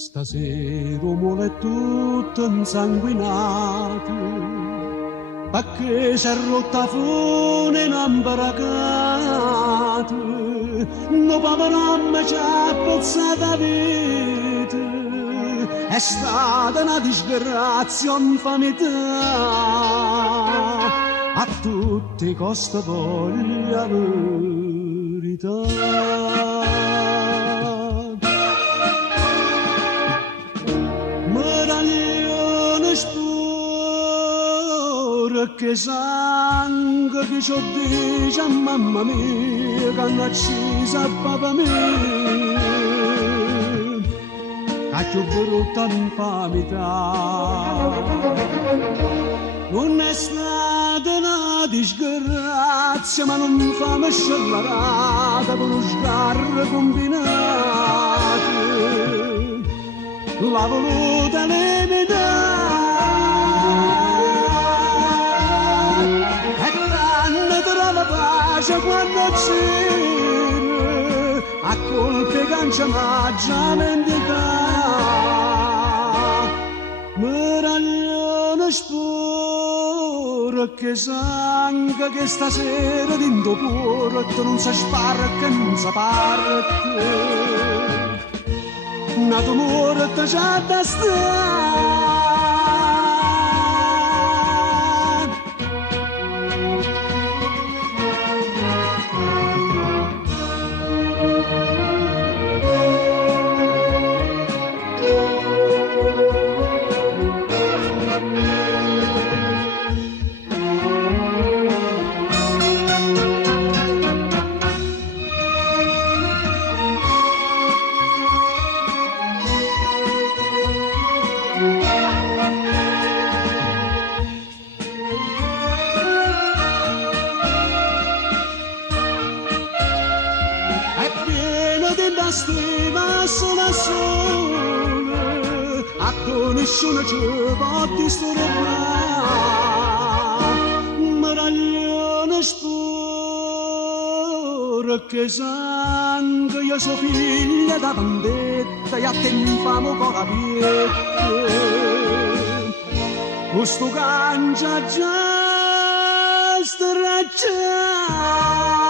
Stasera muore tutto insanguinato, perché si è rotta fune in ambaracata, no paperamma ci ha pozzata vita, è stata una disgrazia, infamità, a tutti i costi poi la verità. Che sangue che ci dice a mamma mia che hanno acceso a papà mio che più brutta infamità non è stata una disgrazia ma non fa scellerata per lo sgarro combinato la voluta eliminare quando c'era a colpe cancia maggia mendicà meraglione spore che sangue che stasera dentro porto non si sparca non si parte nato morto già da stare stima sola sola a nessuno ci può disturbare meraglione spore che sangue io so figlia da vendetta e a te infamo poca pietta questo cancia già stracciato